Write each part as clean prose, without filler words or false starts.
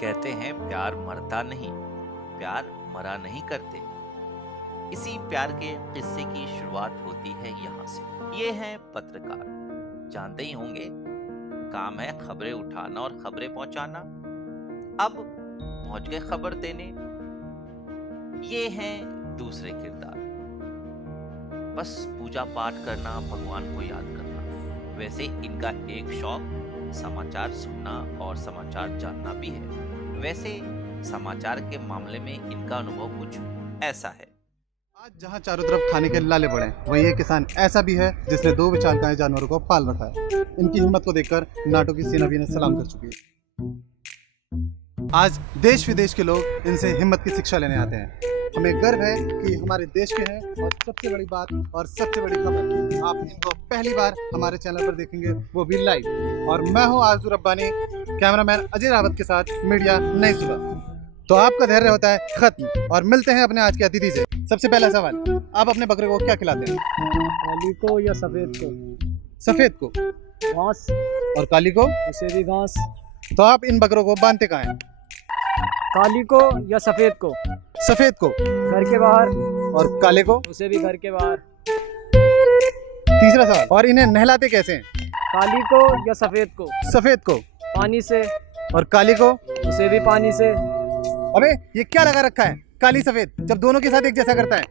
कहते हैं प्यार मरता नहीं, प्यार मरा नहीं करते। इसी प्यार के किस्से की शुरुआत होती है यहाँ से। ये हैं पत्रकार, जानते ही होंगे, काम है खबरें उठाना और खबरें पहुंचाना। अब पहुंच गए खबर देने। ये हैं दूसरे किरदार, बस पूजा पाठ करना, भगवान को याद करना। वैसे इनका एक शौक समाचार सुनना और समाचार जानना भी है। वैसे समाचार के मामले में इनका अनुभव कुछ ऐसा है। आज जहाँ चारों तरफ खाने के लाले पड़े हैं, वहीं एक किसान ऐसा भी है जिसने दो विशालकाय जानवरों को पाल रखा है। इनकी हिम्मत को देखकर नाटो की सेना भी इन्हें सलाम कर चुकी है। आज देश विदेश के लोग इनसे हिम्मत की शिक्षा लेने आते हैं। हमें गर्व है कि हमारे देश के हैं, और सबसे बड़ी बात और सबसे बड़ी खबर, आप इनको पहली बार हमारे चैनल पर देखेंगे, वो भी लाइव। और मैं हूँ आरजू रब्बानी, कैमरामैन अजय रावत के साथ मीडिया नई सुबह। तो आपका धैर्य होता है खत्म, और मिलते हैं अपने आज के अतिथि से। सबसे पहला सवाल, आप अपने बकरे को क्या खिलाते हैं? काली को या सफेद को? सफेद को। घास। और काली को? उसे भी घास। तो आप इन बकरों को बांधते कहाँ हैं? काली को या सफेद को? सफेद को घर के बाहर। और काले को? उसे भी घर के बाहर। तीसरा सवाल, और इन्हें नहलाते कैसे हैं? काली को या सफेद को? सफेद को। पानी से। और काली को? उसे भी पानी से। अबे ये क्या लगा रखा है, काली सफेद, जब दोनों के साथ एक जैसा करता है?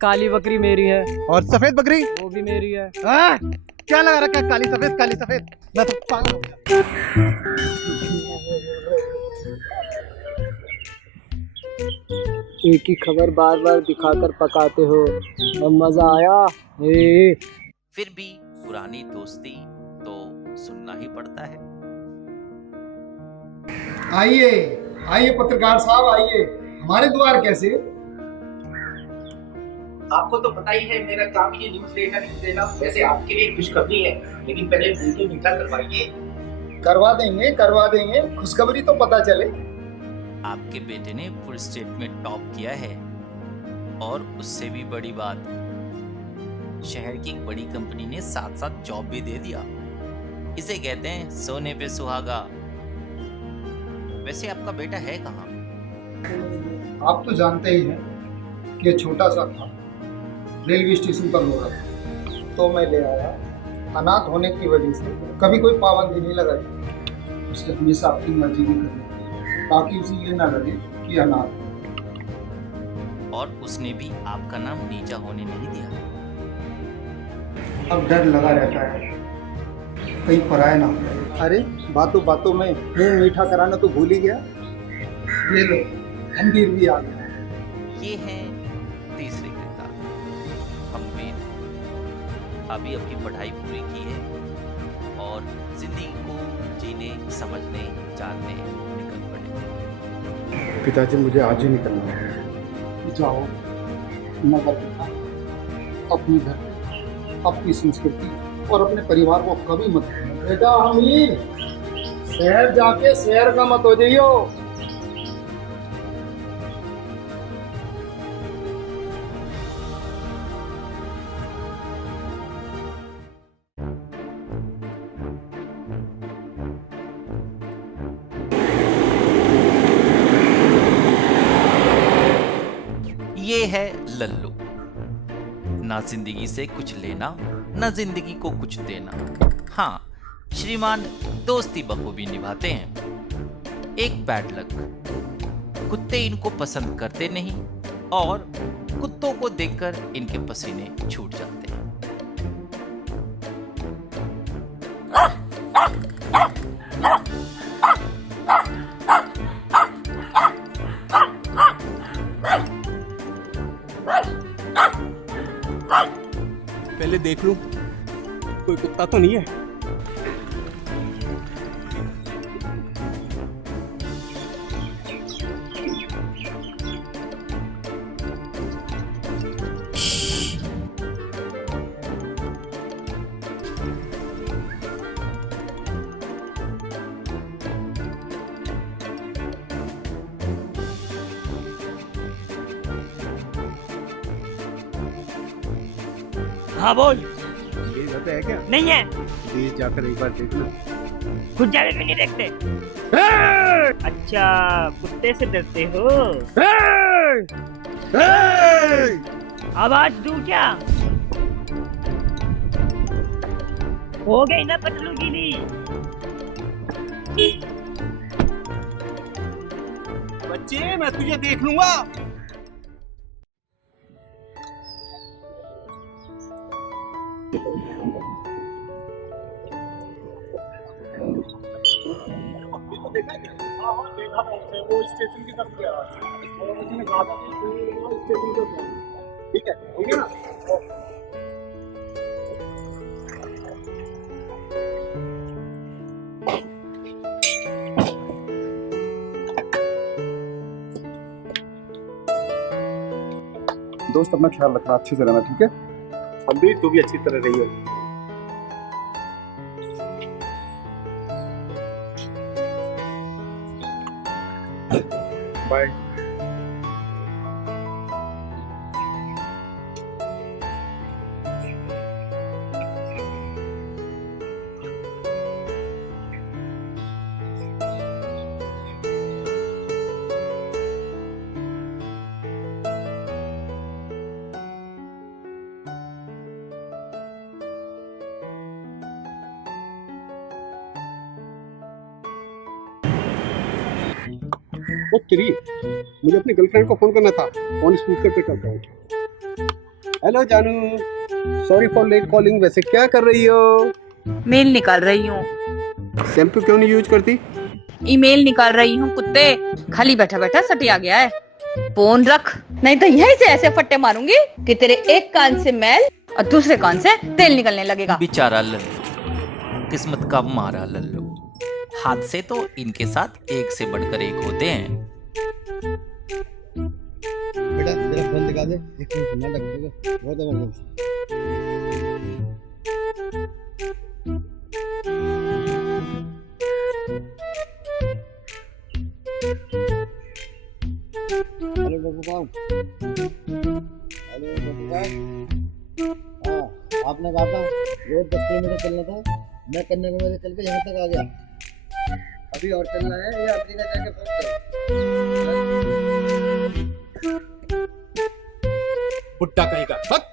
काली बकरी मेरी है। और सफेद बकरी? वो भी मेरी है। क्या लगा रखा है, काली सफेद काली सफेद? मैं तो पागल हो गया। एक ही खबर बार बार दिखाकर पकाते हो, अब मजा आया? फिर भी पुरानी दोस्ती तो सुनना ही पड़ता है। आइए आइए पत्रकार साहब, आइए, हमारे द्वार कैसे? आपको तो पता ही है मेरा काम ये न्यूज़ देना। वैसे आपके लिए खुशखबरी है, लेकिन पहले बिल्कुल मीठा करवाइए। करवा देंगे, खुशखबरी तो पता चले। आपके बेटे ने फुल स्टेट में टॉप किया है, और उससे भी बड़ी बात, शहर की एक बड़ी कंपनी ने साथ साथ जॉब भी दे दिया। इसे कहते हैं सोने पे सुहागा। वैसे आपका बेटा है कहाँ? आप तो जानते ही हैं कि ये छोटा सा था, रेलवे स्टेशन पर रो रहा था, तो मैं ले आया। अनाथ होने की वजह से कभी कोई पाबंदी नहीं लगाई, उसने हमेशा अपनी मर्जी भी करनी, ताकि उसे ये ना लगे कि अनाथ। और उसने भी आपका नाम नीचा होने नहीं दिया। अब डर लगा रहता है कहीं पराया ना हो जाए। अरे बातों बातों में मुंह मीठा कराना तो भूल ही गया। ले लो, हमवीर भी आ गया। ये हैं तीसरे किरदार, हमवीर। अभी अपनी पढ़ाई पूरी की है और जिंदगी को जीने, समझने, जानने निकल पड़े। पिताजी मुझे आज ही निकलना है। जाओ, नगर पिता, अपनी घर, अपनी संस्कृति और अपने परिवार को कभी मत भूलना। बेटा हमीर, शहर जाके शहर का मत हो जाइयो। ये है लल्लू, ना जिंदगी से कुछ लेना, ना जिंदगी को कुछ देना। हाँ, श्रीमान दोस्ती बखूबी निभाते हैं। एक बैड लक, कुत्ते इनको पसंद करते नहीं, और कुत्तों को देखकर इनके पसीने छूट जाते हैं। पहले देख लूं कोई कुत्ता तो नहीं है। हाँ बोल। ये जाता है क्या? नहीं है, प्लीज जाकर एक बार देख लो। खुद जाके क्यों नहीं देखते? अच्छा, कुत्ते से डरते हो? आवाज दूं क्या? हो गई ना पतलू गीली? बच्चे, मैं तुझे देख लूंगा। वो स्टेशन की तरफ गया और किसी ने कहा था कि वो स्टेशन पे गया। ठीक है, हो गया ना? दोस्त, अपना ख्याल रखना, अच्छे से रहना, ठीक है? संदीप, तू भी अच्छी तरह रही हो। बाय। वो तेरी, मुझे अपनी गर्लफ्रेंड को फोन करना था, ऑन स्पीकर पे करता हूँ। हेलो जानू, सॉरी फॉर लेट कॉलिंग। वैसे क्या कर रही हो? मेल निकाल रही हूँ। शैम्पू क्यों नहीं यूज करती? ईमेल निकाल रही हूँ कुत्ते। खाली बैठा बैठा सटी आ गया है। फोन रख, नहीं तो यहीं से ऐसे फट्टे मारूंगी कि तेरे एक कान से मैल और दूसरे कान से तेल निकलने लगेगा। बेचारा लल्लू, किस्मत का मारा लल्लू। हादसे तो इनके साथ एक से बढ़कर एक होते हैं। बेटा मेरा फोन दिखा दे, एक मिनट सुनना लगेगा, बहुत इमरजेंसी। हेलो डॉक्टर साहब। हेलो डॉक्टर साहब। हाँ, आपने कहा था रोज 10 किलोमीटर चलना था, मैं कन्याकुमारी चल के यहाँ तक आ गया। अभी और चलना है या अफ्रीका जाके फोन करो। बुड्ढा कहीं का बक।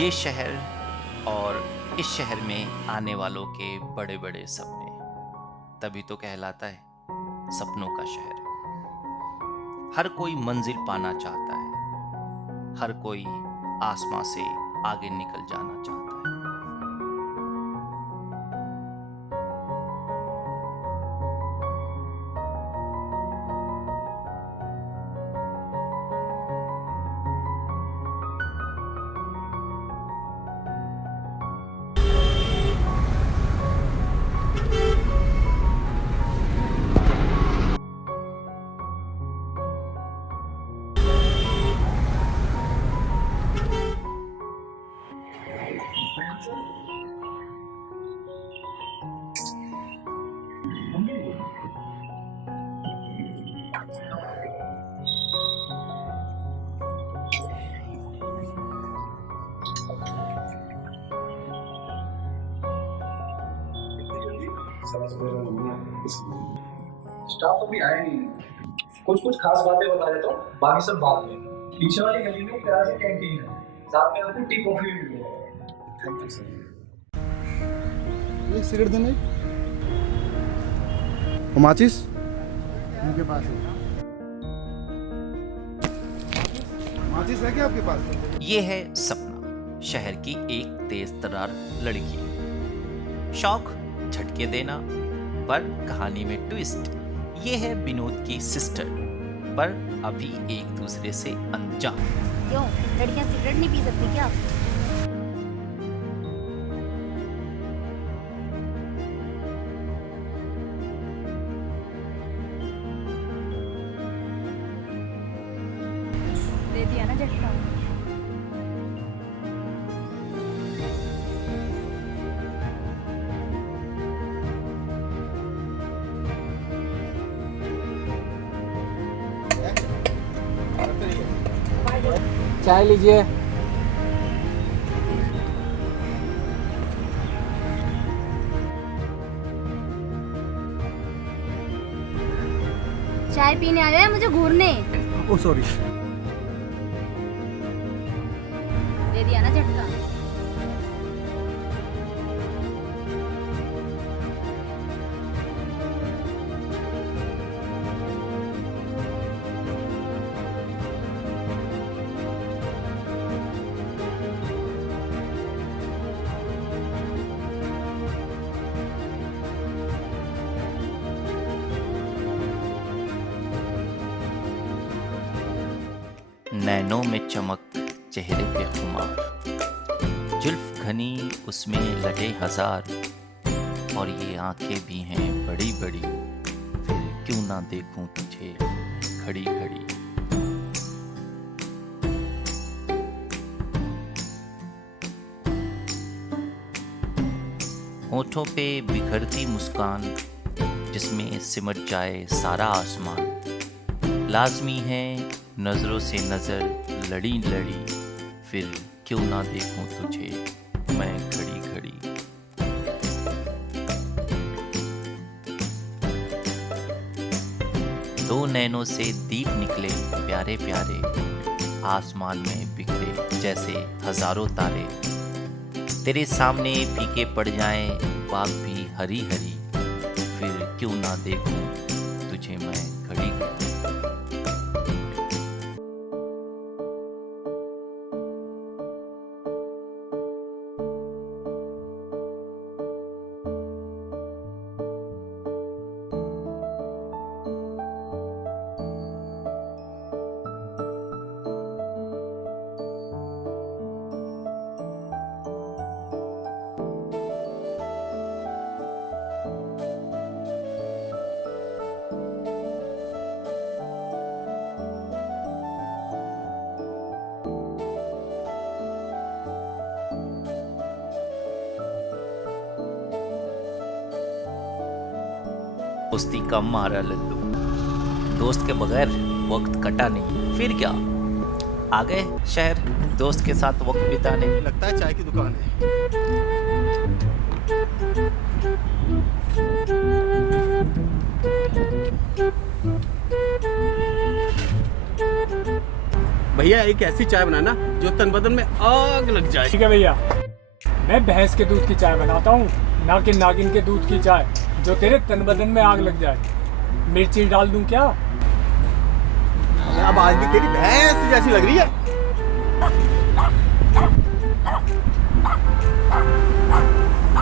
ये शहर और इस शहर में आने वालों के बड़े बड़े सपने, तभी तो कहलाता है सपनों का शहर। हर कोई मंजिल पाना चाहता है, हर कोई आसमां से आगे निकल जाना चाहता है। स्टाफ अभी आया नहीं है। कुछ कुछ खास बातें बता देता हूँ, बाकी सब बाद में। पीछे वाली गली में कराची कैंटीन है, साथ में आपको टी कॉफी भी मिलेगा। Thank you sir. एक सिगरेट देना माचिस उनके पास है। माचिस है क्या आपके पास? ये है सपना, शहर की एक तेज तर्रार लड़की। शौक झटके देना, पर कहानी में ट्विस्ट। ये है विनोद की सिस्टर, पर अभी एक दूसरे से अनजान। क्यों, लड़कियां सिगरेट नहीं पी सकती क्या? झटका। चाय लीजिए। चाय पीने आया है मुझे घूरने। ओ सॉरी। दे दिया ना झटका। नैनों में चमक, चेहरे पे खुमार, जुल्फ घनी उसमें लटे हजार, और ये आंखें भी हैं बड़ी बड़ी, फिर क्यों ना देखूं तुझे घड़ी घड़ी। होठों पे बिखरती मुस्कान जिसमें सिमट जाए सारा आसमान, लाजमी है नजरों से नजर लड़ी लड़ी, फिर क्यों ना देखूं तुझे मैं घड़ी घड़ी। दो नैनों से दीप निकले प्यारे प्यारे, आसमान में बिखरे जैसे हजारों तारे, तेरे सामने फीके पड़ जाएं बाग भी हरी हरी, फिर क्यों ना देखूं तुझे मैं घड़ी घड़ी। दोस्ती का मारा लल्लू, दोस्त के बगैर वक्त कटा नहीं, फिर क्या आ गए शहर दोस्त के साथ वक्त बिताने। लगता है चाय की दुकान है। भैया एक ऐसी चाय बनाना जो तन बदन में आग लग जाए। ठीक है भैया, मैं भैंस के दूध की चाय बनाता हूँ, ना कि नागिन के दूध की चाय जो तेरे तन बदन में आग लग जाए। मिर्ची डाल दूं क्या? अब आज भी तेरी भैंस जैसी लग रही है।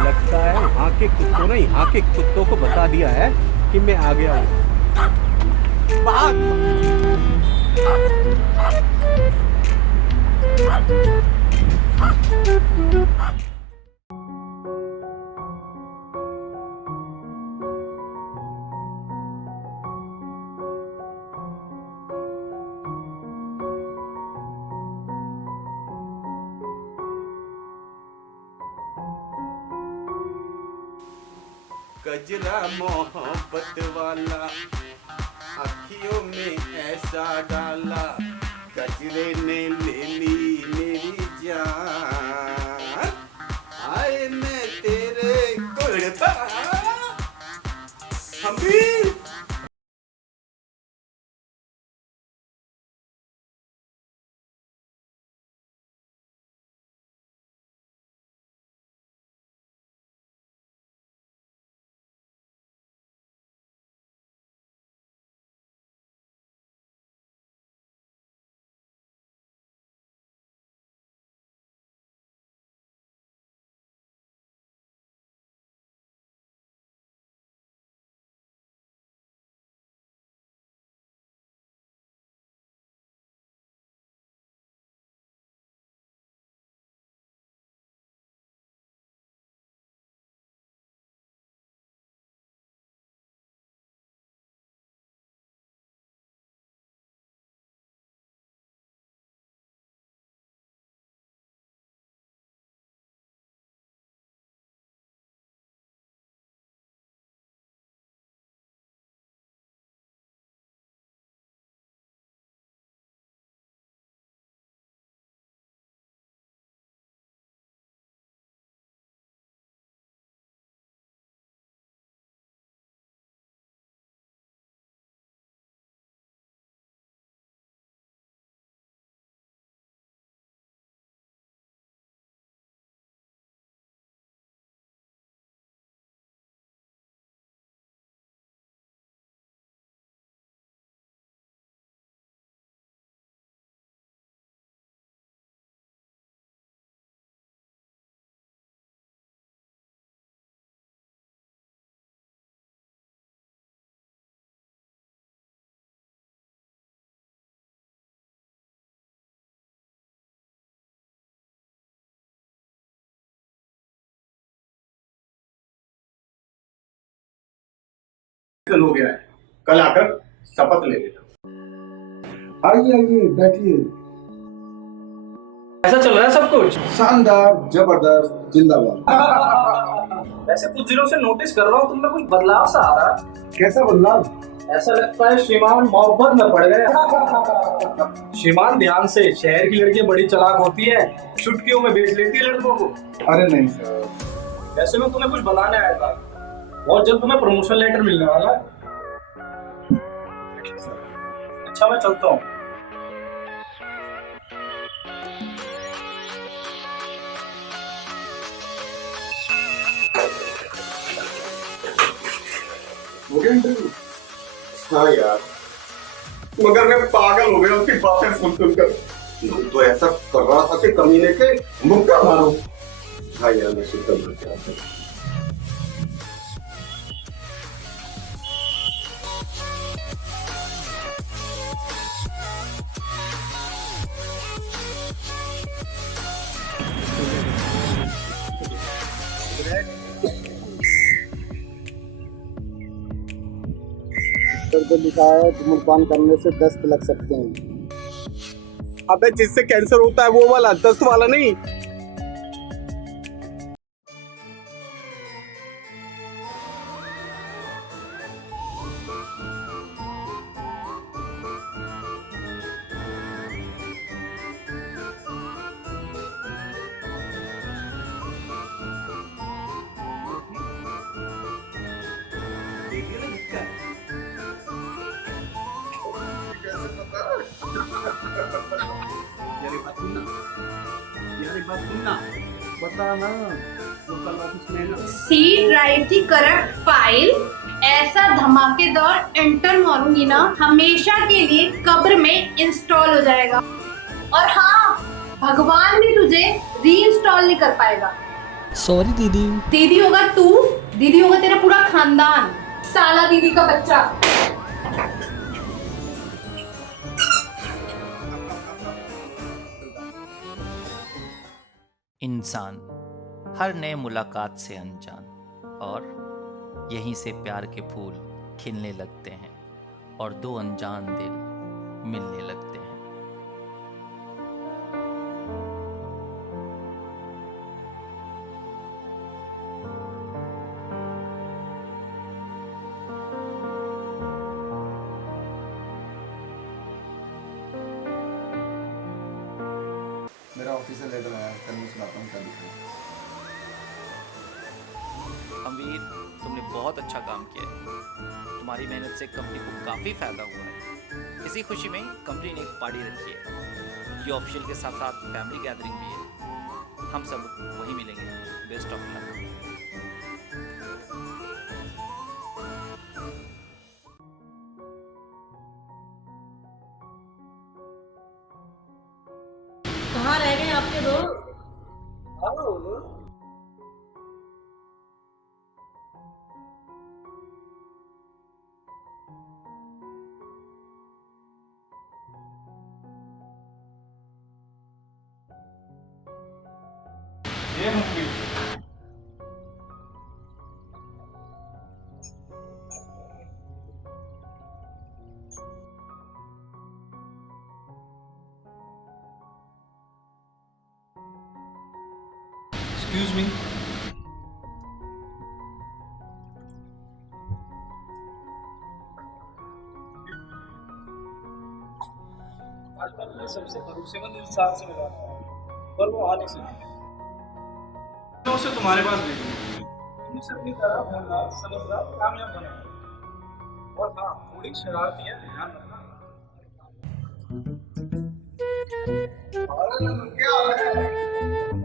लगता है यहाँ के कुत्तों ने यहाँ के कुत्तों को बता दिया है कि मैं आ गया हूँ। गजरा मोहब्बत वाला अखियों में ऐसा डाला, गजरे ने ले ली मेरी जान, आए मैं तेरे कुर्बान। हम भी हो गया है, कल आकर शपथ ले लेना। आइए आइए बैठिए। ऐसा चल रहा है सब कुछ? शानदार, जबरदस्त, जिंदाबाद। वैसे कुछ दिनों से नोटिस कर रहा हूँ तुम में कुछ बदलाव सा आ रहा है। कैसा बदलाव? ऐसा लगता है श्रीमान मोहब्बत में पड़ गए। श्रीमान ध्यान से, शहर की लड़कियां बड़ी चालाक होती है, चुटकियों में बेच लेती है लड़कों को। अरे नहीं सर। वैसे मैं तुम्हें कुछ बताने आया था, बहुत जल्द तुम्हें प्रमोशन लेटर मिलने वाला है। अच्छा मैं चलता हूँ। हो गया इंटरव्यू? हाँ यार, मगर मैं पागल हो गया उसकी बातें सुनकर। तो ऐसा कर रहा था कि कमीने के मुक्का मारो। हाँ यार, मैं शुक्र करके आता हूँ। तो लिखा है धूम्रपान करने से दस्त लग सकते हैं। अबे जिससे कैंसर होता है वो वाला, दस्त वाला नहीं। सी ड्राइव की करेक्ट फाइल, ऐसा धमाकेदार एंटर मारूंगी ना, हमेशा के लिए कब्र में इंस्टॉल हो जाएगा। और हाँ, भगवान भी तुझे रीइंस्टॉल नहीं कर पाएगा। सॉरी दीदी। दीदी होगा तू, दीदी होगा तेरा पूरा खानदान, साला दीदी का बच्चा। इंसान हर नए मुलाकात से अनजान, और यहीं से प्यार के फूल खिलने लगते हैं और दो अनजान दिल मिलने लगते हैं। मेरा ऑफिशियल लेटर आया, कल मैं सुनाता हूँ क्या लिखा है। अमीर, तुमने बहुत अच्छा काम किया है। तुम्हारी मेहनत से कंपनी को काफ़ी फायदा हुआ है। इसी खुशी में कंपनी ने एक पार्टी रखी है। ये ऑफिशियल के साथ साथ फैमिली गैदरिंग भी है। हम सब वहीं मिलेंगे। Best of luck. कहाँ रह गए आपके दोस्त? Excuse me. आजकल मैं सबसे भरोसेमंद इंसान से मिला पर वो आ नहीं सकता। तो उसे तुम्हारे पास भेजूंगा। तुम उसे अपनी तरह होनहार, समझदार, कामयाब बनाओ। और हाँ, थोड़ी शरारती है, ध्यान रखना।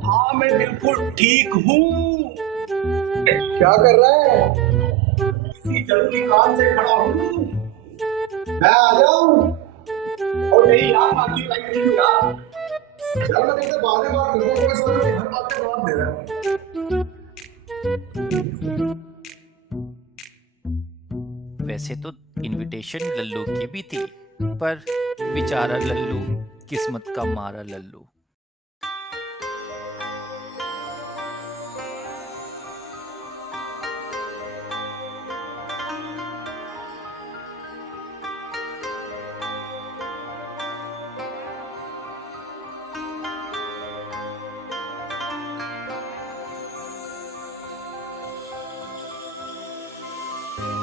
हाँ मैं बिल्कुल ठीक हूँ। क्या कर रहा है? किसी जरूरी काम से खड़ा हूँ। मैं आ जाऊं? और नहीं यार, बाकी लाइक नहीं यार। यार मैं तुमसे बातें बात करूँ, मैं सोच रहा हूँ हर बात पे जवाब दे रहा है। वैसे तो इनविटेशन लल्लू की भी थी, पर बेचारा लल्लू किस्मत का मारा लल्लू।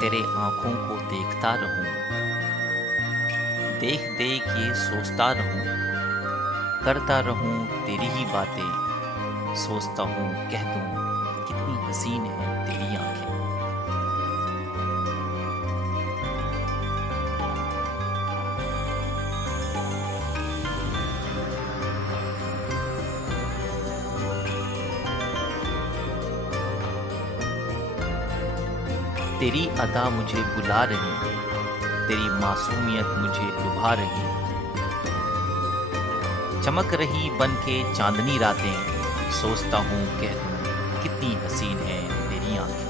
तेरे आंखों को देखता रहूं, देख देख ये सोचता रहूं, करता रहूं तेरी ही बातें, सोचता हूं कह दूं कितनी हसीन है तेरी आंखें। तेरी अदा मुझे बुला रही, तेरी मासूमियत मुझे लुभा रही, चमक रही बन के चांदनी रातें, सोचता हूँ कह दूं कितनी हसीन है तेरी आंखें।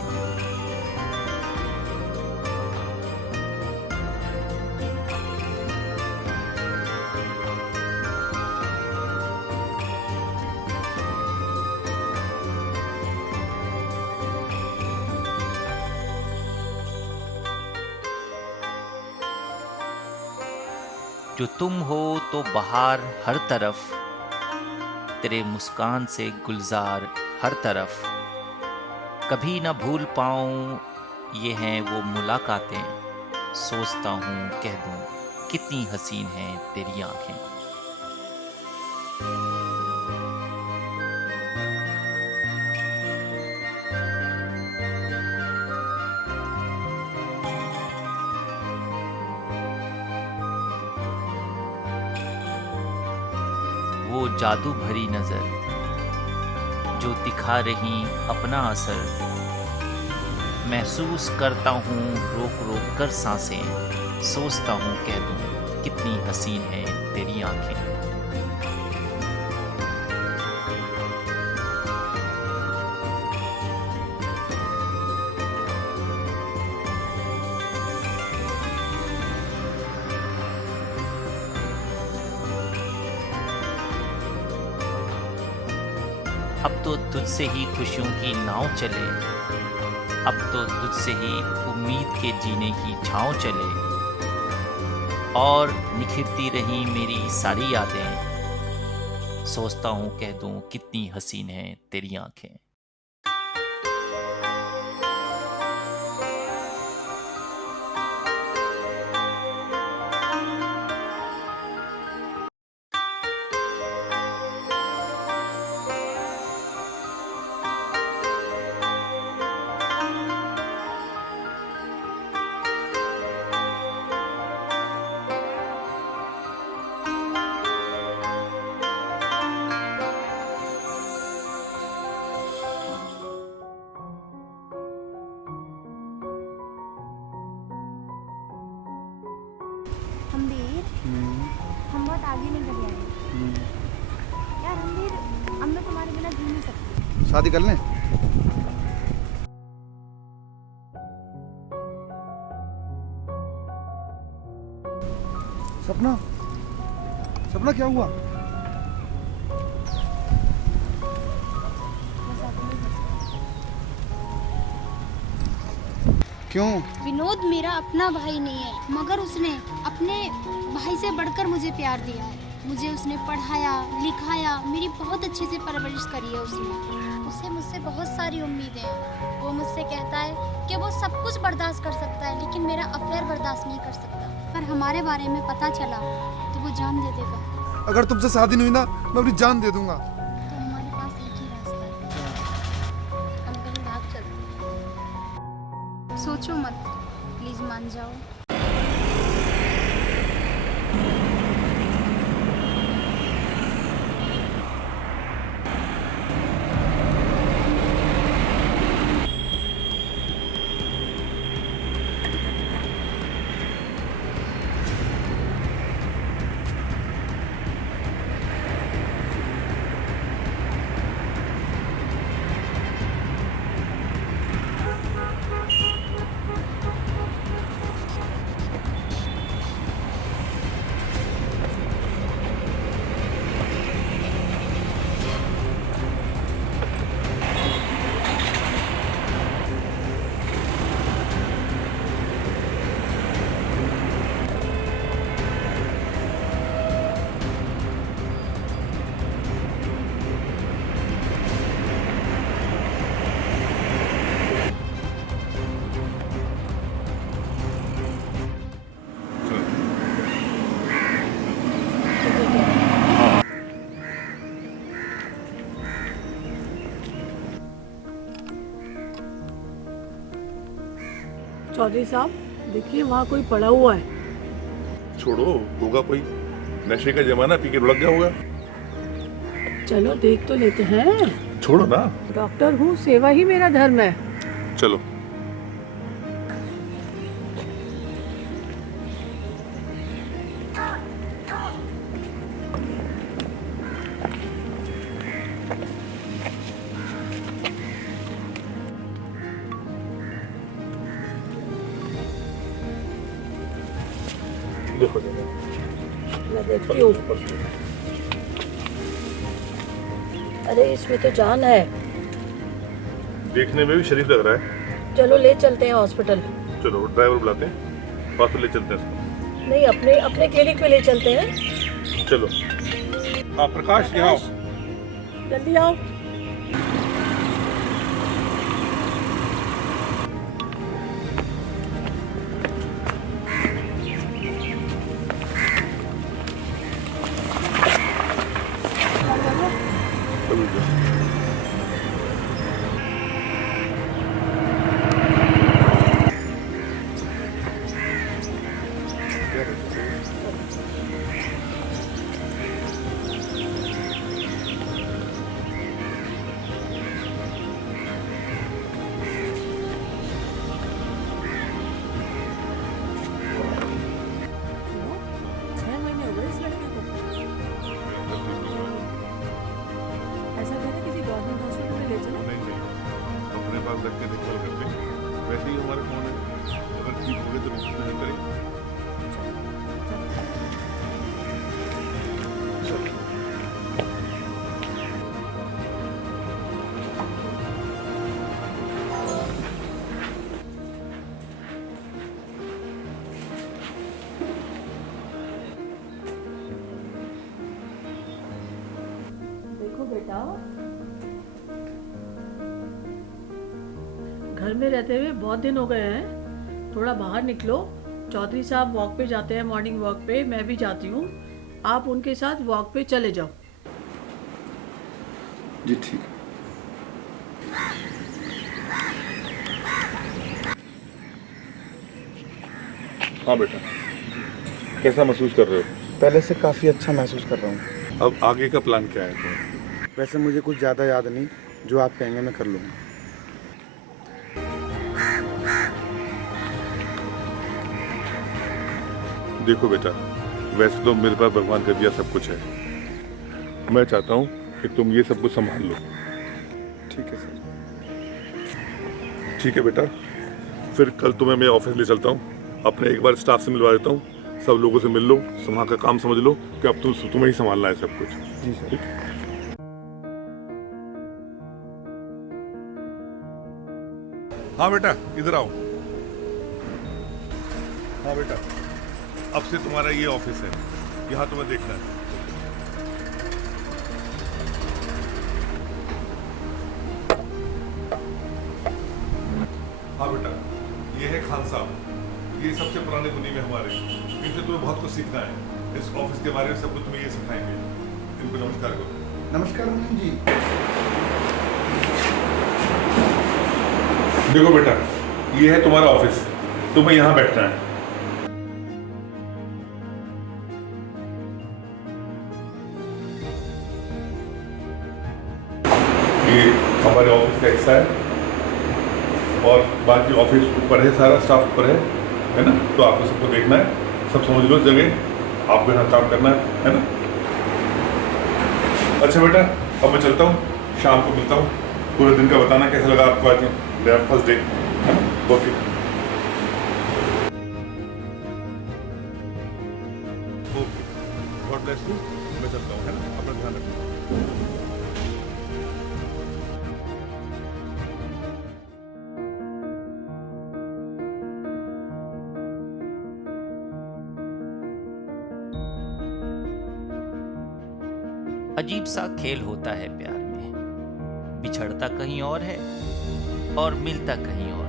जो तुम हो तो बहार हर तरफ, तेरे मुस्कान से गुलजार हर तरफ, कभी न भूल पाऊं ये हैं वो मुलाकातें, सोचता हूँ कह दूं कितनी हसीन हैं तेरी आंखें। वो जादू भरी नजर जो दिखा रही अपना असर, महसूस करता हूँ रोक रोक कर सांसें, सोचता हूँ कह दूं कितनी हसीन है तेरी आंखें। अब तो तुझसे ही खुशियों की नाव चले, अब तो तुझसे ही उम्मीद के जीने की छाँव चले, और निखरती रही मेरी सारी यादें, सोचता हूँ कह दूं कितनी हसीन है तेरी आंखें। रणबीर, हम बहुत आगे निकल आए यार। रणबीर, अब मैं तुम्हारे बिना जी नहीं सकती। शादी कर लें? सपना, सपना क्या हुआ? क्यों? विनोद मेरा अपना भाई नहीं है, मगर उसने अपने भाई से बढ़कर मुझे प्यार दिया है। मुझे उसने पढ़ाया लिखाया, मेरी बहुत अच्छे से परवरिश करी है उसने। उसे मुझसे बहुत सारी उम्मीदें हैं। वो मुझसे कहता है कि वो सब कुछ बर्दाश्त कर सकता है, लेकिन मेरा अफेयर बर्दाश्त नहीं कर सकता। पर हमारे बारे में पता चला तो वो जान दे देगा। अगर तुमसे शादी नहीं हुई ना, मैं अपनी जान दे दूंगा। तो हमारे पास एक ही रास्ता है, हम कहीं भाग चलते हैं। सोचो मत, प्लीज मान जाओ। चौधरी साहब, देखिए वहाँ कोई पड़ा हुआ है। छोड़ो, होगा कोई नशे का जमाना, पी के लुढ़क गया होगा। चलो देख तो लेते हैं। छोड़ो ना। डॉक्टर हूँ, सेवा ही मेरा धर्म है। चलो। देखो मैं देखती हूँ। अरे इसमें तो जान है। देखने में भी शरीफ लग रहा है। चलो ले चलते हैं हॉस्पिटल। चलो ड्राइवर बुलाते हैं, हॉस्पिटल ले चलते हैं इसको। नहीं, अपने अपने क्लिनिक पे ले चलते हैं। चलो। हाँ प्रकाश, यहाँ आओ। जल्दी आओ। वैसे ही हमारे फोन है, अगर ठीक हो गए तो रिपोर्ट करें। देखो बेटा, घर में रहते हुए बहुत दिन हो गए हैं, थोड़ा बाहर निकलो। चौधरी साहब वॉक पे जाते हैं, मॉर्निंग वॉक पे, मैं भी जाती हूँ। आप उनके साथ वॉक पे चले जाओ। जी ठीक। हाँ बेटा, कैसा महसूस कर रहे हो? पहले से काफ़ी अच्छा महसूस कर रहा हूँ। अब आगे का प्लान क्या है? वैसे मुझे कुछ ज़्यादा याद नहीं, जो आप कहेंगे मैं कर लूँगा। देखो बेटा, वैसे तो मेरे पास भगवान का दिया सब कुछ है। मैं चाहता हूँ कि तुम ये सब कुछ संभाल लो। ठीक है सर। ठीक है बेटा, फिर कल तुम्हें मैं ऑफिस ले चलता हूँ, अपने एक बार स्टाफ से मिलवा देता हूँ, सब लोगों से मिल लो, वहाँ का काम समझ लो कि अब तुम्हें ही संभालना है सब कुछ। जी सर। ठीक? हाँ बेटा, इधर आओ। हाँ बेटा, अब से तुम्हारा ये ऑफिस है, यहाँ तुम्हें देखना है। हाँ बेटा, ये है खान साहब, ये सबसे पुराने गुनी में हमारे, इनसे तुम्हें बहुत कुछ सीखना है। इस ऑफिस के बारे में सब कुछ तुम्हें ये सिखाएंगे। इनको नमस्कार करो। नमस्कार मुनीम जी। देखो बेटा, ये है तुम्हारा ऑफिस, तुम्हें यहाँ बैठना है। ये हमारे ऑफिस का हिस्सा है और बाकी ऑफिस ऊपर है, सारा स्टाफ ऊपर है ना? तो आपको सबको देखना है, सब समझ लो जगह, आपको यहाँ काम करना है ना? अच्छा बेटा, अब मैं चलता हूँ, शाम को मिलता हूँ, पूरे दिन का बताना कैसा लगा आपको आज मेरा फर्स्ट डे, है ना? ओके। गॉड ब्लेस यू, मैं चलता हूँ, है ना? अपना ध्यान रखना। अजीब सा खेल होता है प्यार में, बिछड़ता कहीं और है और मिलता कहीं और।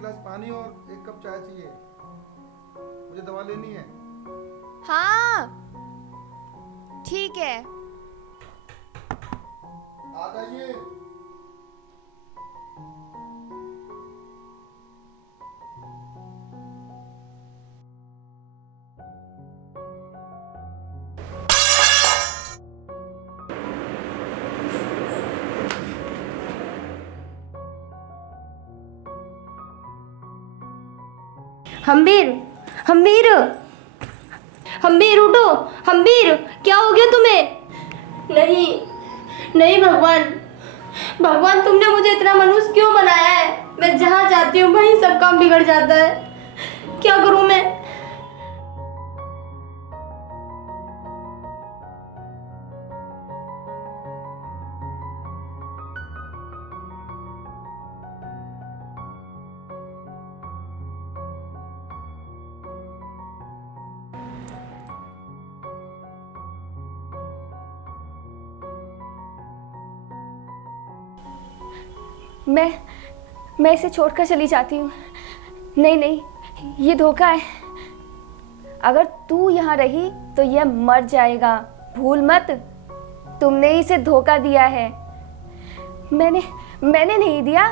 गिलास पानी और 1 कप चाय चाहिए, मुझे दवा लेनी है। हाँ ठीक है। आ जाइए। हम्बीर, हम्बीर, हम्बीर उठो। हम्बीर, क्या हो गया तुम्हें? नहीं नहीं भगवान, भगवान तुमने मुझे इतना मनुष्य क्यों बनाया है? मैं जहाँ जाती हूँ वहीं सब काम बिगड़ जाता है। क्या करूँ मैं? मैं इसे छोड़कर चली जाती हूँ। नहीं नहीं, ये धोखा है। अगर तू यहाँ रही तो यह मर जाएगा, भूल मत। तुमने इसे धोखा दिया है। मैंने नहीं दिया,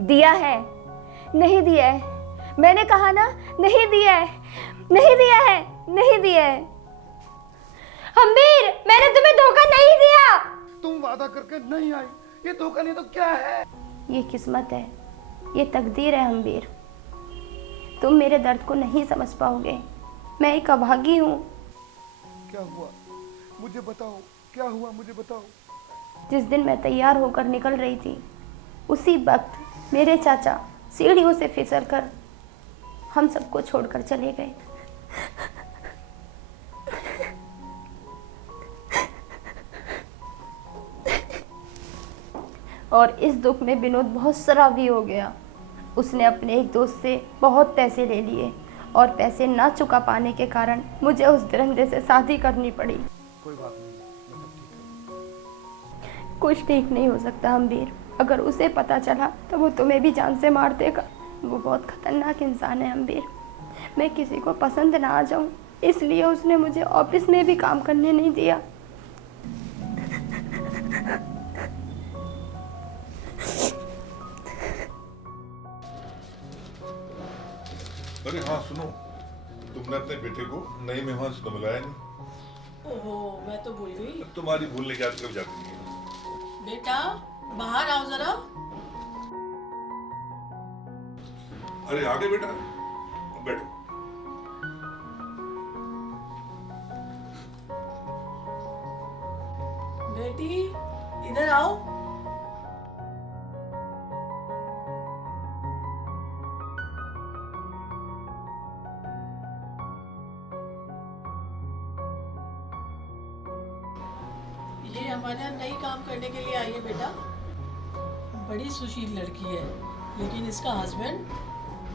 दिया है। नहीं दिया है, मैंने कहा ना, नहीं दिया है, नहीं दिया है, नहीं दिया है। हम्बीर, मैंने तुम्हें धोखा नहीं दिया। तुम वादा करके नहीं आई, ये धोखा नहीं तो क्या है? ये किस्मत है, ये तकदीर है हम्बीर। तुम मेरे दर्द को नहीं समझ पाओगे। मैं एक अभागी हूँ। क्या हुआ मुझे बताओ, क्या हुआ मुझे बताओ। जिस दिन मैं तैयार होकर निकल रही थी, उसी वक्त मेरे चाचा सीढ़ियों से फिसलकर हम सबको छोड़कर चले गए। और इस दुख में विनोद बहुत शराबी हो गया। उसने अपने एक दोस्त से बहुत पैसे ले लिए और पैसे ना चुका पाने के कारण मुझे उस दरिंदे से शादी करनी पड़ी। कोई बात नहीं, कुछ ठीक नहीं हो सकता हम्बीर। अगर उसे पता चला तो वो तुम्हें भी जान से मार देगा। वो बहुत खतरनाक इंसान है हम्बीर। मैं किसी को पसंद ना आ जाऊं, इसलिए उसने मुझे ऑफिस में भी काम करने नहीं दिया। अरे हाँ सुनो, तुमने अपने बेटे को नए मेहमान से तो मिलाया नहीं। ओहो, मैं तो भूल गई। तुम्हारी भूलने की आदत कब जाती है? बेटा बाहर आओ जरा। अरे आगे बेटा, बैठो। बेटी इधर आओ। ये हमारे यहाँ नई काम करने के लिए आई है बेटा। बड़ी सुशील लड़की है, लेकिन इसका हस्बैंड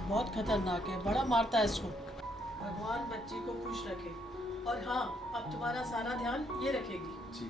बहुत खतरनाक है, बड़ा मारता है इसको। भगवान बच्ची को खुश रखे। और हाँ, अब तुम्हारा सारा ध्यान ये रखेगी। जी।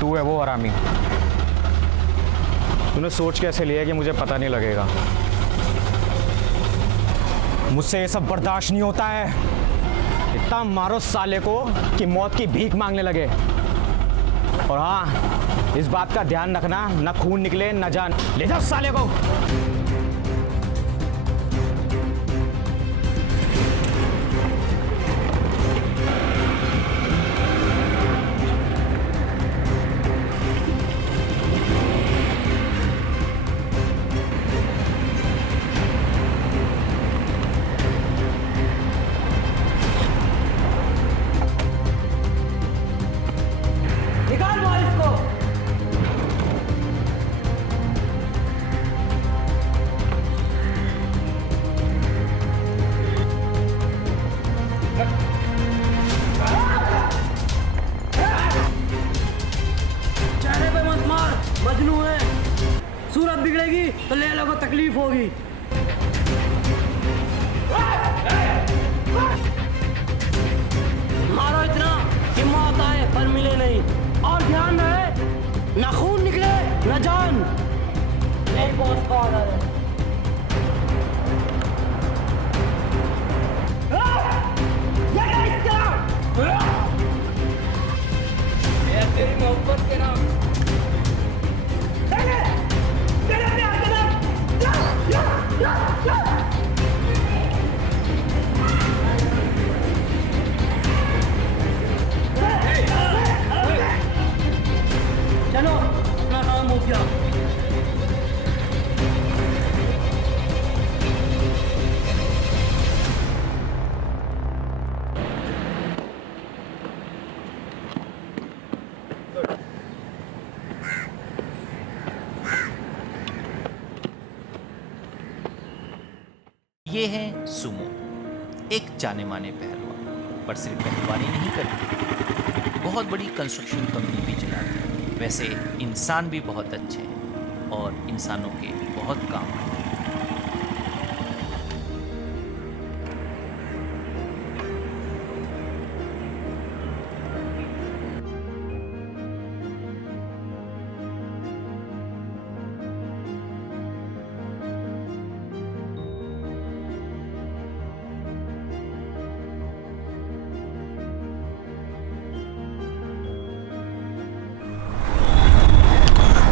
तू है वो हरामी। तूने सोच कैसे लिया कि मुझे पता नहीं लगेगा? मुझसे ये सब बर्दाश्त नहीं होता है। इतना मारो साले को कि मौत की भीख मांगने लगे। और हाँ, इस बात का ध्यान रखना, ना खून निकले ना जान। ले जाओ साले को। सूरत बिगड़ेगी तो लैला को तकलीफ होगी। मारो इतना कि मौत आए पर मिले नहीं। और ध्यान रहे, ना खून निकले ना जान। एक बहुत का ऑर्डर है। तेरी मोहब्बत के नाम चलो, अपना काम हो गया। ये है सुमो, एक जाने माने पहलवान। पर सिर्फ पहलवानी नहीं करते, बहुत बड़ी कंस्ट्रक्शन कंपनी भी चलाते हैं। वैसे इंसान भी बहुत अच्छे हैं और इंसानों के बहुत काम आते हैं।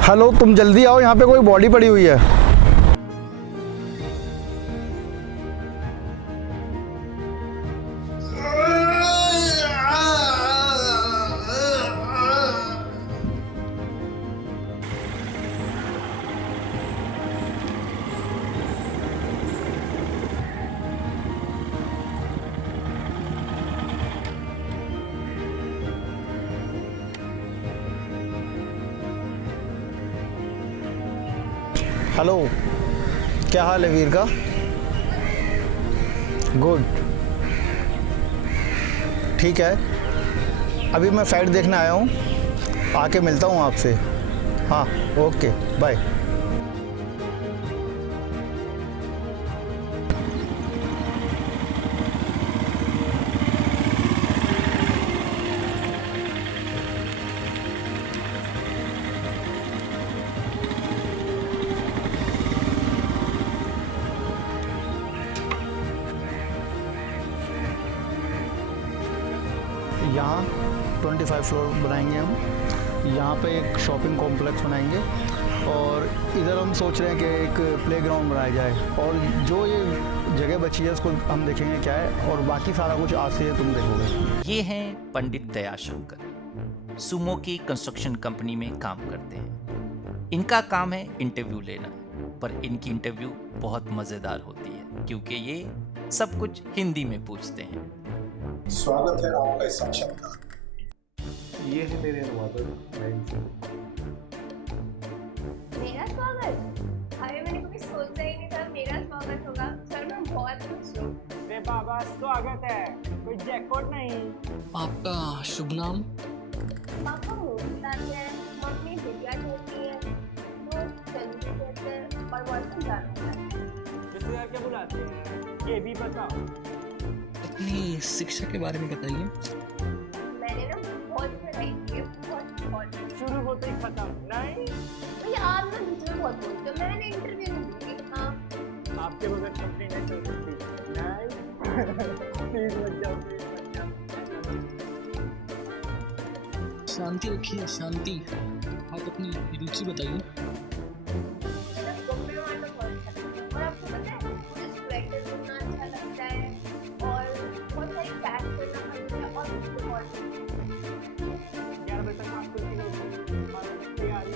हेलो, तुम जल्दी आओ, यहाँ पे कोई बॉडी पड़ी हुई है। हेलो, क्या हाल है वीर का? गुड, ठीक है। अभी मैं फाइट देखने आया हूँ, आके मिलता हूँ आपसे। हाँ, ओके, बाय। यहाँ 25 फ्लोर बनाएंगे हम। यहाँ पे एक शॉपिंग कॉम्प्लेक्स बनाएंगे और इधर हम सोच रहे हैं कि एक प्लेग्राउंड बनाया जाए। और जो ये जगह बची है उसको हम देखेंगे क्या है, और बाकी सारा कुछ आज से तुम देखोगे। ये हैं पंडित दयाशंकर, सुमो की कंस्ट्रक्शन कंपनी में काम करते हैं। इनका काम है इंटरव्यू लेना, पर इनकी इंटरव्यू बहुत मज़ेदार होती है क्योंकि ये सब कुछ हिंदी में पूछते हैं। स्वागत है आपका इस साक्षात्कार। ये है मेरे अनुवादक। मेरा स्वागत? अरे मैंने कभी सोचा ही नहीं था मेरा स्वागत होगा। सर मैं बहुत खुश हूँ। अरे बाबा स्वागत है, कोई जैकपॉट नहीं। आपका शुभ नाम? पापा मोहनलाल है, मम्मी दिव्या होती है, दोस्त चंदू कहते हैं और वर्षन जानता है। रिश्तेदार क्या बुलाते हैं ये भी बताओ। अपनी शिक्षा के बारे में बताइए। मैंने ना बहुत पढ़ाई की है, बहुत। शुरू होते ही खत्म नहीं। भैया आप ना बीच में बहुत बोलते हो, मैंने इंटरव्यू नहीं दी। हाँ आपके बगैर कंपनी नहीं चल सकती नहीं। प्लीज मत जाओ, प्लीज मत जाओ। शांति रखिए, शांति। आप अपनी रुचि बताइए। और आपको पता है मुझे स्वेटर बुनना अच्छा लगता है और बहुत सारी पैक करना पसंद है और मुझे बहुत 11 बजे तक आपको तैयारी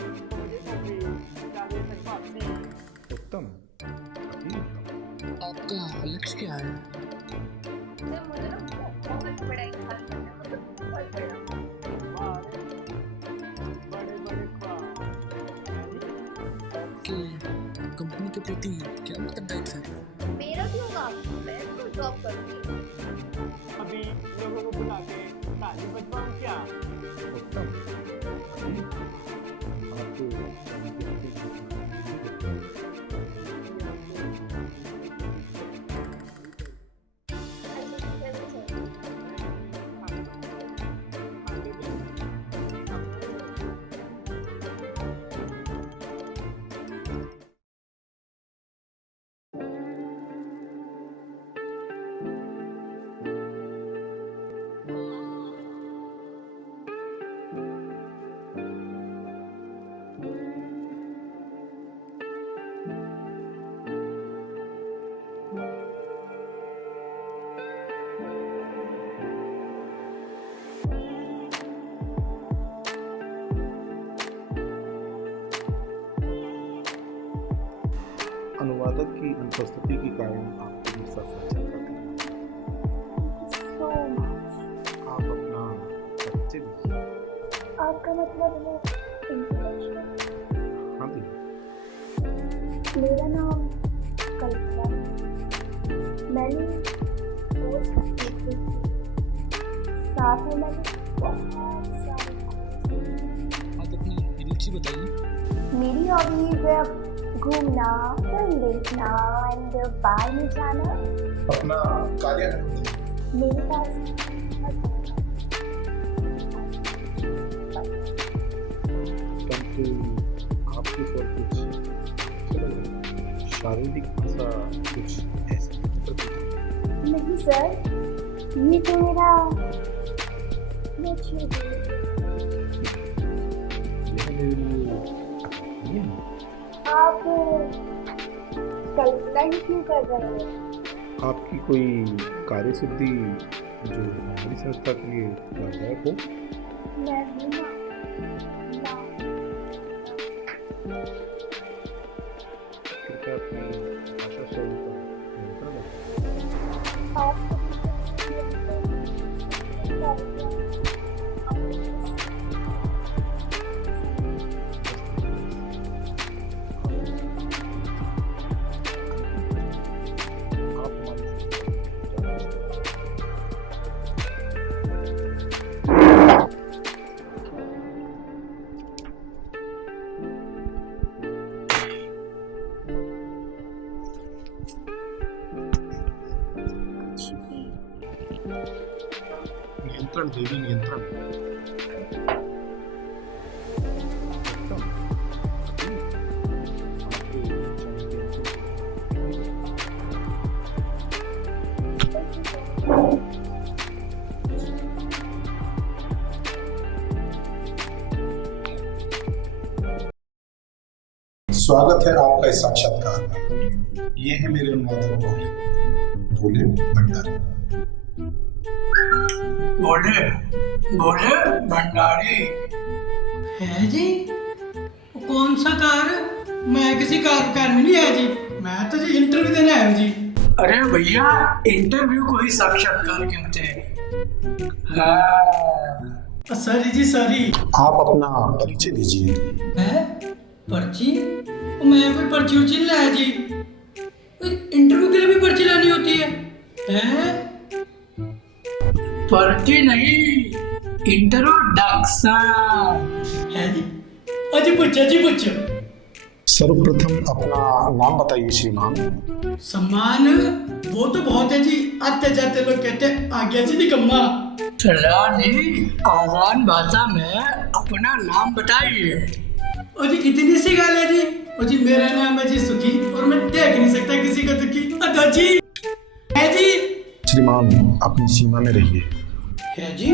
उत्तम, आपका लक्ष्य क्या है? मुझे ना बहुत बड़ा इंसान बनना है, मतलब बहुत बड़ा। कि कंपनी के प्रति क्या उत्तरदायित्व है? मेरा क्यों काम? मैं तो जॉब करती हूँ। अभी लोगों को बुला के ताली बजवाऊं क्या? अनुवादक की अनुपस्थिति के कारण आपको मेरे साथ साझा करना आप अपना परिचय दीजिए। आपका मतलब है इंट्रोडक्शन? हाँ दी। मेरा नाम कल्पना है। मैंने पोस्ट की थी, साथ में मैंने बहुत सारे आप अपनी रुचि बताइए। मेरी हॉबीज है घूमना, फिल्म देखना एंड बाहर में जाना। अपना कार्य मेरे पास परंतु आपके ऊपर कुछ शारीरिक भाषा कुछ ऐसा नहीं सर, ये तो मेरा आप कल्पना ही क्यों कर रहे हैं? आपकी कोई कार्य सिद्धि जो हमारी संस्था के लिए लाभदायक हो? मैं हूँ ना। कृपया अपनी भाषा शैली पर नियंत्रण रखें। आप नियंत्रण देवी नियंत्रण। स्वागत है आपका इस साक्षात्कार में। ये है मेरे अनुवादक भोले भंडारी। भोले भंडारी है जी? कौन सा कार? मैं किसी कार में नहीं है जी, मैं तो जी इंटरव्यू देने आया हूँ जी। अरे भैया, इंटरव्यू को ही साक्षात्कार कहते हैं। हाँ सॉरी जी, सॉरी। आप अपना परिचय दीजिए। है पर्ची? मैं कोई पर्ची उर्ची नहीं लाया जी। इंटरव्यू के लिए भी पर्ची लानी होती है? पर्ची नहीं, इंट्रोडक्शन है जी। अजी पूछो जी, पूछो। सर्वप्रथम अपना नाम बताइए श्रीमान। सम्मान वो तो बहुत है जी, आते जाते लोग कहते हैं आ गया जी निकम्मा। सरदार जी, आसान भाषा में अपना नाम बताइए। ओ जी इतनी सी गाल है जी। ओ जी मेरा नाम है जी सुखी और मैं देख नहीं सकता किसी को दुखी। अदा जी है जी। श्रीमान अपनी सीमा में रहिए। है जी।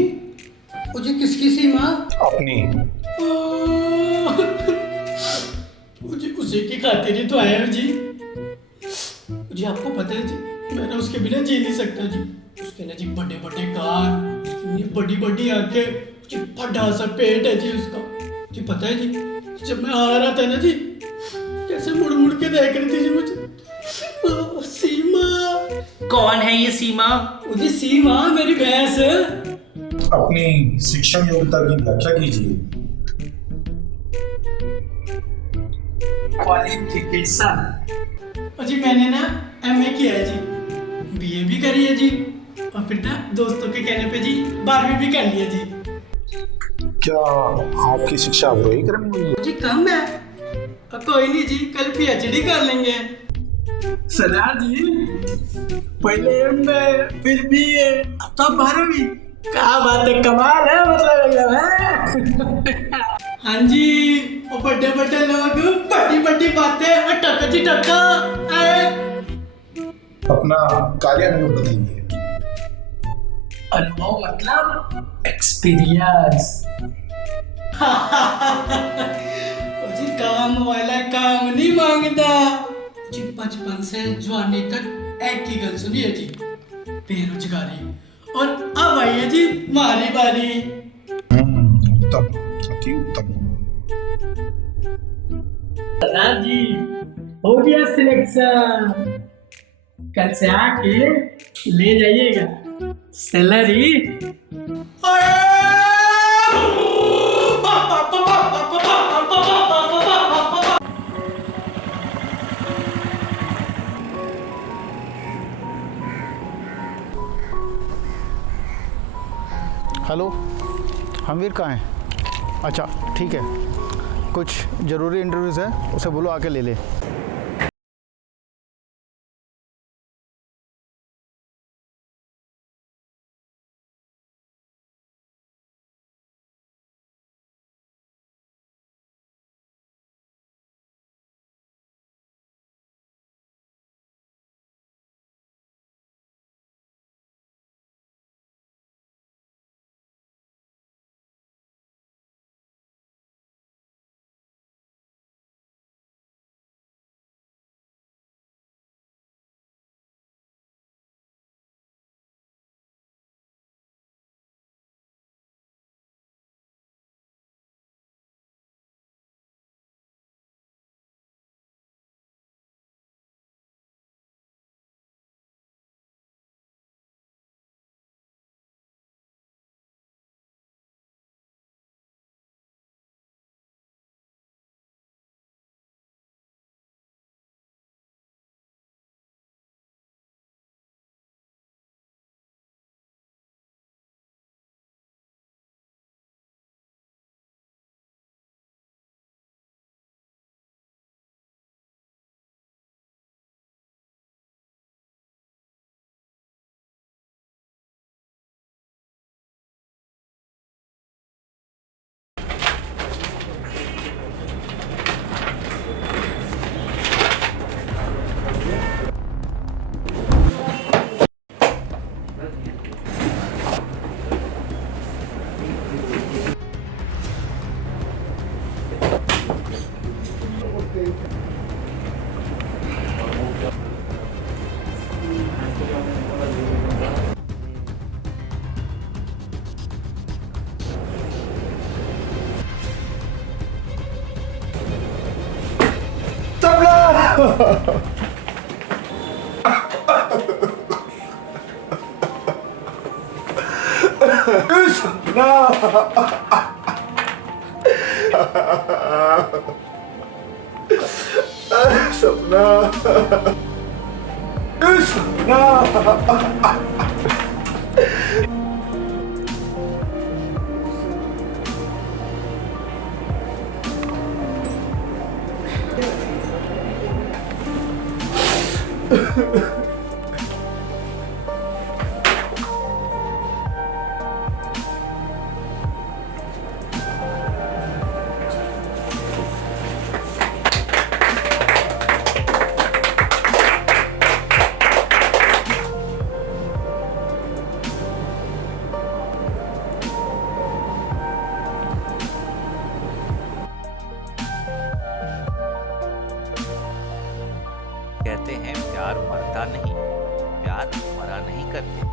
ओ जी किसकी सीमा? अपनी। ओ जी उसी की खातिर ही तो आया जी। ओ जी आपको पता है जी मैं उसके बिना जी नहीं सकता जी। उसके ना जी बड़े बड़े कान, इतनी बड़ी बड़ी आंखें, जी बड़ा सा पेट है जी उसका। जी पता है जी जब मैं आ रहा था ना जी कैसे मुड़ मुड़ के देख रही थी जी मुझे। सीमा। कौन है ये सीमा? ओ जी सीमा मेरी भैंस। अपनी शिक्षा योग्यता की व्याख्या कीजिए। क्वालिफिकेशन। जी मैंने ना एमए किया है जी, बीए भी करी है जी और फिर ना दोस्तों के कहने पे जी 12वीं भी कर लिया जी। क्या आपकी शिक्षा अवरोही क्रम में हुई है? जी कम है। कोई नहीं जी कल पीएचडी कर लेंगे। सरदार जी पहले एमए फिर बीए अब तो 12वीं। क्या बात है, कमाल है मतलब है। हाँ जी वो बड़े बड़े लोग बड़ी बड़ी बातें टक्का जी टक्का। अपना कार्य अनुभव बताइए। अनुभव मतलब एक्सपीरियंस। जी काम वाला काम नहीं मांगता जी। बचपन से जवानी तक एक ही गल सुनी है जी, बेरोजगारी। और अब आई है जी मारी बारी। उत्तम, अति उत्तम। सरदार जी हो गया सिलेक्शन। कल से आके ले जाइएगा सैलरी। हेलो हमवीर कहाँ है? अच्छा ठीक है, कुछ ज़रूरी इंटरव्यूज़ है उसे बोलो आके ले ले। सपना कहते हैं प्यार मरता नहीं, प्यार मरा नहीं करते।